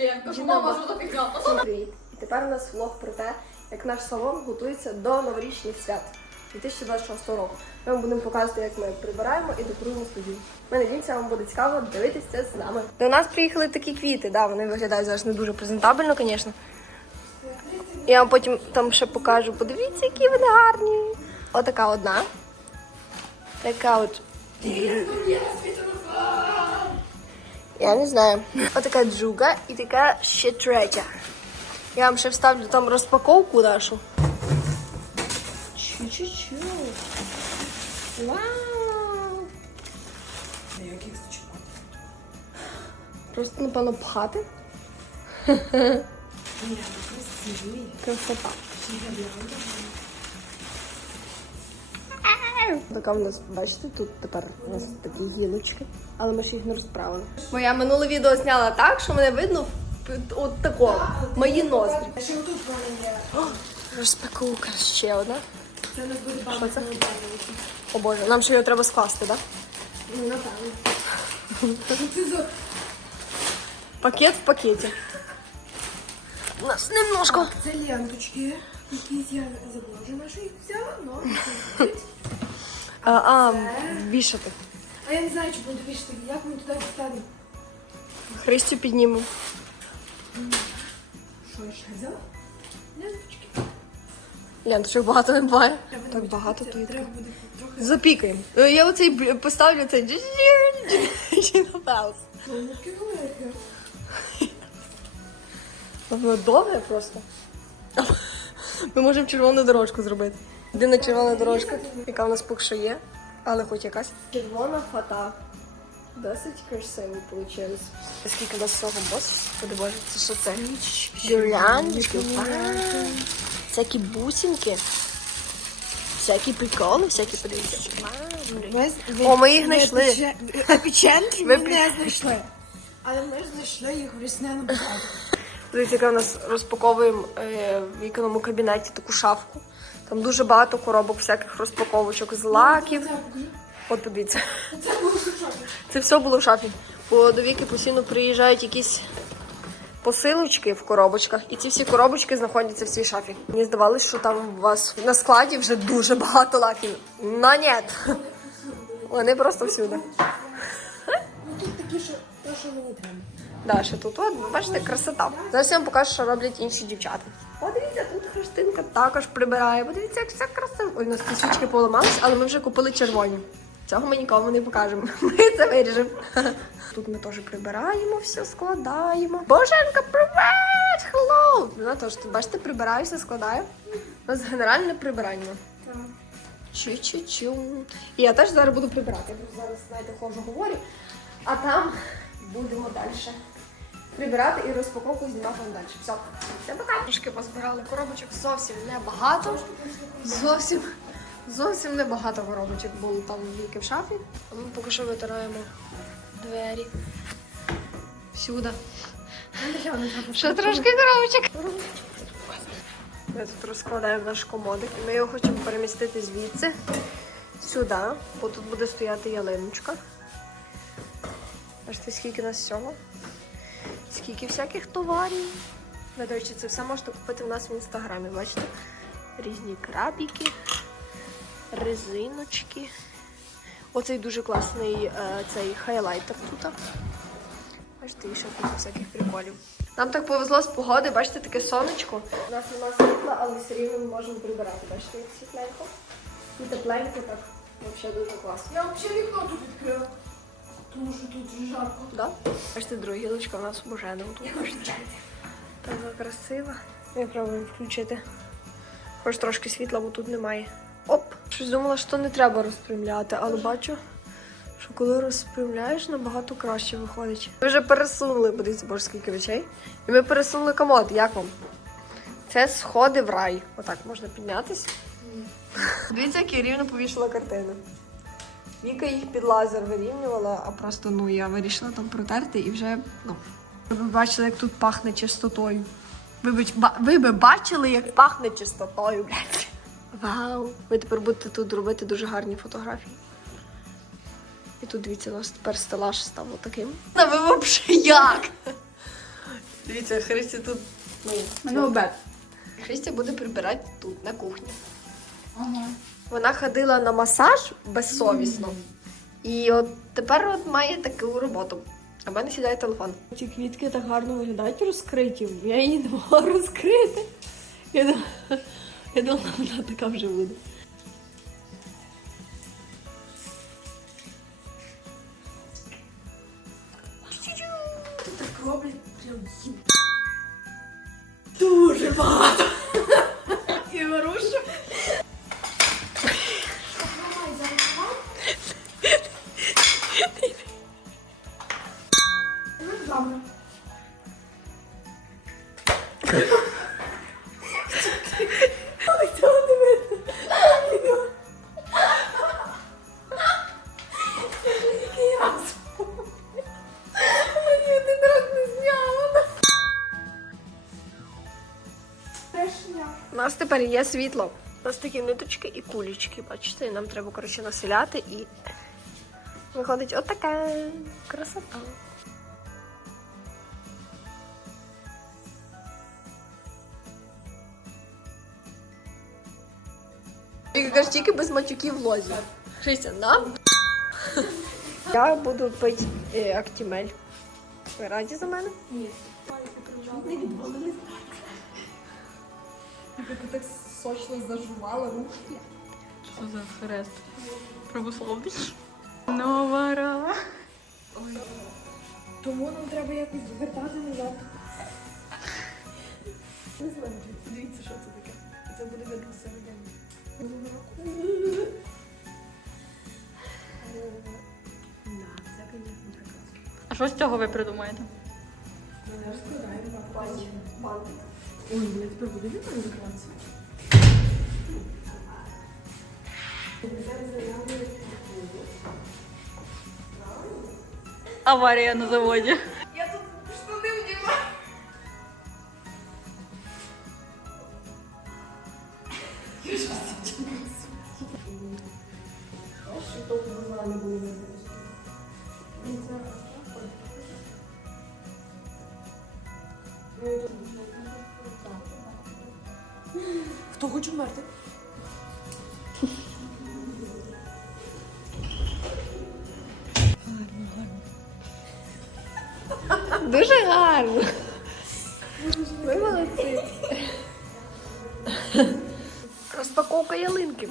член. Кажу, мама, що за фігня? Привіт! І тепер у нас влог про те, як наш салон готується до новорічних свят 2026 року. Ми вам будемо показувати, як ми прибираємо і декоруємо студію. Ми надіємося, вам буде цікаво дивитися це з нами. До нас приїхали такі квіти, да, вони виглядають зараз не дуже презентабельно, звісно. Я вам потім там ще покажу. Подивіться, які вони гарні. Отака одна. Така от. Я не знаю. Отака джуга і така ще третя. Я вам ще вставлю там розпаковку нашу. Чу-чу-чу. Вау! Просто, напевно, пхати. Красота. Така в нас, бачите, тут тепер у нас такі гілочки, але ми ж їх не розправили. Бо я минуле відео зняла так, що мене видно в- от такого. Мої ноздрі. Ще отут в мене є. Розпаковка ще одна. Це у нас буде бані. О боже, нам ще його треба скласти, так? Ну, напевно. Пакет в пакеті. У нас немножко. Це ленточки. Якісь я забула вже що їх взяла, но А, а вішати. А я не знаю, чи буду вішати, як ми туди дістанемо. Христю піднімемо. Що я ще взяла? Ленточки. Ленточок багато не буває. Треба Так буде багато це- тут. Треба буде трохи... Запікаємо. Е, Я оцей бл- поставлю цей Jingle bells. Ну. Воно довге просто. Ми можемо червону дорожку зробити. Єдина червона дорожка, яка в нас поки що є, але хоч якась. Червона фата. Досить красиво вийшло. Скільки у нас всього бос? Це що це? Гірляндочки. Всякі бусинки. Всякі приколи, всякі подивіться. О, ми їх знайшли. Ми не знайшли. Але ми знайшли їх в рісняному базарі. Дивіться, яка у нас розпаковуємо е, в віконному кабінеті таку шафку. Там дуже багато коробок, всяких розпаковочок з лаків. От подивіться. Це все було в шафі. Бо до віки постійно приїжджають якісь посилочки в коробочках, і ці всі коробочки знаходяться в цій шафі. Мені здавалось, що там у вас на складі вже дуже багато лаків. На нет. Вони просто всюди. Ну тут такі, що то, що мені треба. Да, ще тут, от, бачите, красота. Зараз я вам покажу, що роблять інші дівчата. О, дивіться, тут Христинка також прибирає. Подивіться, як все красиво. Ой, у нас ті свічки поламались, але ми вже купили червоні. Цього ми нікому не покажемо. Ми це виріжемо. Тут ми теж прибираємо, все складаємо. Боженька, привет! Hello! Вона теж, тут, бачите, прибираю, все складаю. У нас генеральне прибирання. Чу-чу-чу. І я теж зараз буду прибирати. Я зараз, знаєте, ходжу, говорю. А там будемо далі прибирати і розпаковку знімати далі. Все, все пока. Трошки позбирали коробочок зовсім небагато. Зовсім, зовсім небагато коробочок було там віки в шафі. А ми поки що витираємо двері. Всюди. Ще трошки коробочок. Ми тут розкладаємо наш комодик. і Ми його хочемо перемістити звідси сюди, бо тут буде стояти ялиночка. Бачите, скільки нас всього? Скільки всяких товарів. Ви, до речі, це все можете купити в нас в інстаграмі, бачите? Різні крабіки, резиночки. Оцей дуже класний е, цей хайлайтер тут. Бачите, і ще тут всяких приколів. Нам так повезло з погоди, бачите, таке сонечко. У нас немає світла, але все рівно ми можемо прибирати. Бачите, як світленько. І тепленько так. Взагалі дуже класно. Я взагалі вікно тут відкрила. Тому що тут вже жарко. Да? Бачите, друга гілочка у нас божена. Тут бачите. Така красива. Ми пробуємо включити. Хоч трошки світла, бо тут немає. Оп! Щось думала, що не треба розпрямляти, але бачу, що коли розпрямляєш, набагато краще виходить. Ми вже пересунули, подивіться, боже, скільки речей. І ми пересунули комод. Як вам? Це сходи в рай. Отак можна піднятись. Дивіться, як я рівно повішала картини. Віка їх під лазер вирівнювала, а просто ну я вирішила там протерти і вже ну. Ви б бачили, як тут пахне чистотою. Ви б, ви би бачили, як пахне чистотою, блядь. Вау! Ви тепер будете тут робити дуже гарні фотографії. І тут, дивіться, у нас тепер стелаж став отаким. Та ви взагалі як? Дивіться, Христі тут. Ну, обед. Христя буде прибирати тут, на кухні. Ага. Вона ходила на масаж безсовісно. І от тепер от має таку роботу. А в мене сідає телефон. Ці квітки так гарно виглядають розкриті. Я її не могла розкрити. Я думала, я думала, вона така вже буде. Тут так роблять прям їм. Дуже багато. І горущу. У є світло. У нас такі ниточки і кулічки, бачите, і нам треба, коротше, населяти і виходить отака красота. Тільки кажеш, тільки без матюків в лозі. Христя, нам? Я буду пити е, актімель. Ви раді за мене? Ні. Не. Ти так сочно зажувала руки. Що за хрест? Православний. Новара. Тому нам треба якось звертати назад. Не знаю, дивіться, що це таке. Це буде видно всередині. А що з цього ви придумаєте? Ми розкладаємо бантик. Ой, я тепер буду вікна закриватися. Аварія на заводі. Я тут штани вдіваю. Хто хоче вмерти? Дуже гарно. Ви молодці. Розпаковка ялинки.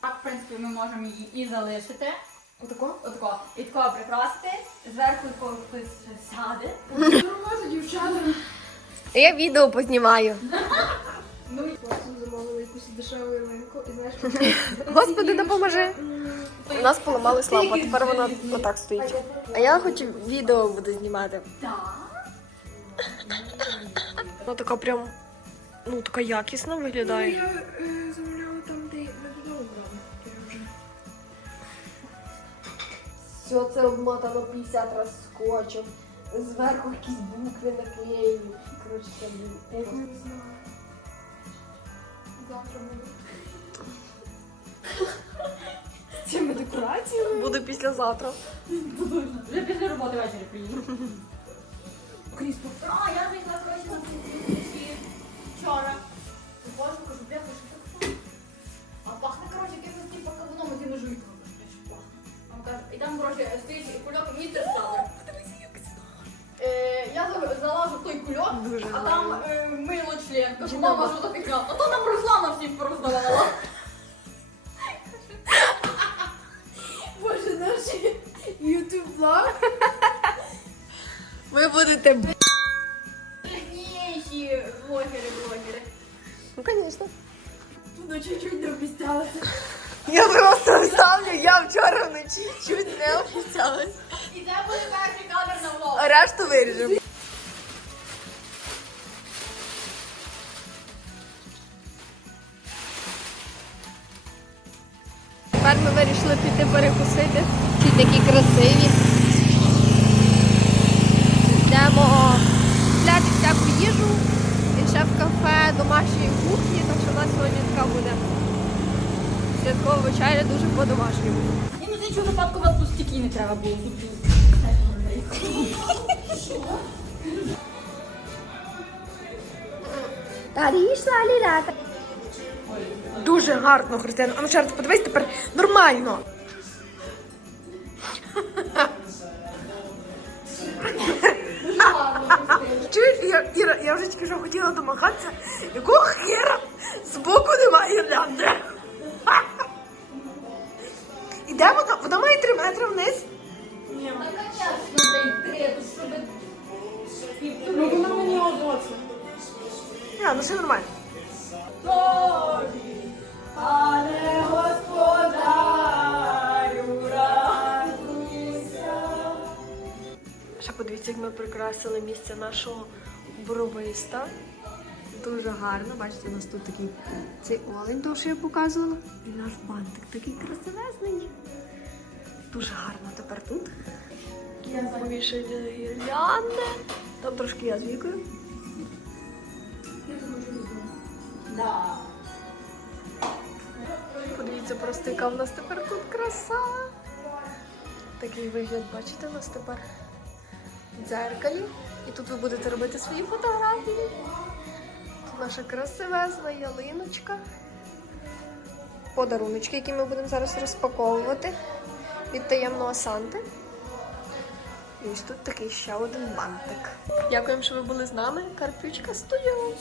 Так, в принципі, ми можемо її і залишити. Отако? Отако. І такого прикрасити. Зверху такого хтось сяде. Нормально, дівчата. Я відео познімаю. Ну і потім замовили якусь дешеву ялинку. І знаєш, Господи, допоможи. У нас поламалась лампа, тепер вона отак стоїть. А я хочу відео буду знімати. Так. Вона така прям, ну така якісна Ну, виглядає. я е, замовляла Все це обмотано 50 разів скотчем. Зверху якісь букви наклеєні. Коротше, це Я не знаю. Завтра буду. З цими декораціями. Буду післязавтра. Вже після роботи ввечері приїду. Кріспо. А, я зайшла, коротше, на фотосесії вчора. Боже, кажу, бляха, що таке? А пахне, коротше, якимось типу кавуном, І там, коротше, стоїть кульок містер Сталер. Е, Я за- залажу той кульок, Дуже а там е, мило член. Кажу, мама, що за фігня? А то нам Руслана всім пороздавала. Боже, наш ютуб блог. Ви будете. Страшніші блогери, блогери. Ну, звісно. Туди чуть-чуть не обіцялася. Я просто я вчора вночі чуть не обіцялась. І це буде перший кадр на влог. А решту виріжемо. Тепер ми вирішили піти перекусити. Ці такі красиві. Йдемо купляти всяку їжу. І ще в кафе домашньої кухні, так що у нас сьогодні така буде святкова вечеря дуже по-домашньому. І ну нічого випадку вас тут стільки не треба було. Дуже гарно, Христина. А ну ще раз подивись тепер нормально. Чуєш, Іра, я вже тільки що хотіла домагатися, якого хера збоку немає Ірлянди. Іде вона, вона має три метри вниз. Ні. Та, звісно, йти, щоб Ну вона мені одоце. Я, ну все нормально. Пане господарю, радуйся. Ще подивіться, як ми прикрасили місце нашого бровиста. Дуже гарно. Бачите, у нас тут такий цей олень, то, що я показувала. І наш бантик такий красивезний. Дуже гарно тепер тут. Повішені гірлянди. Там трошки я з вікою. Подивіться просто, яка в нас тепер тут краса. Такий вигляд, бачите, у нас тепер в дзеркалі. І тут ви будете робити свої фотографії. Наша красивезна ялиночка. Подаруночки, які ми будемо зараз розпаковувати від таємного Санти. І ось тут такий ще один бантик. Дякуємо, що ви були з нами. Карпючка Студіо.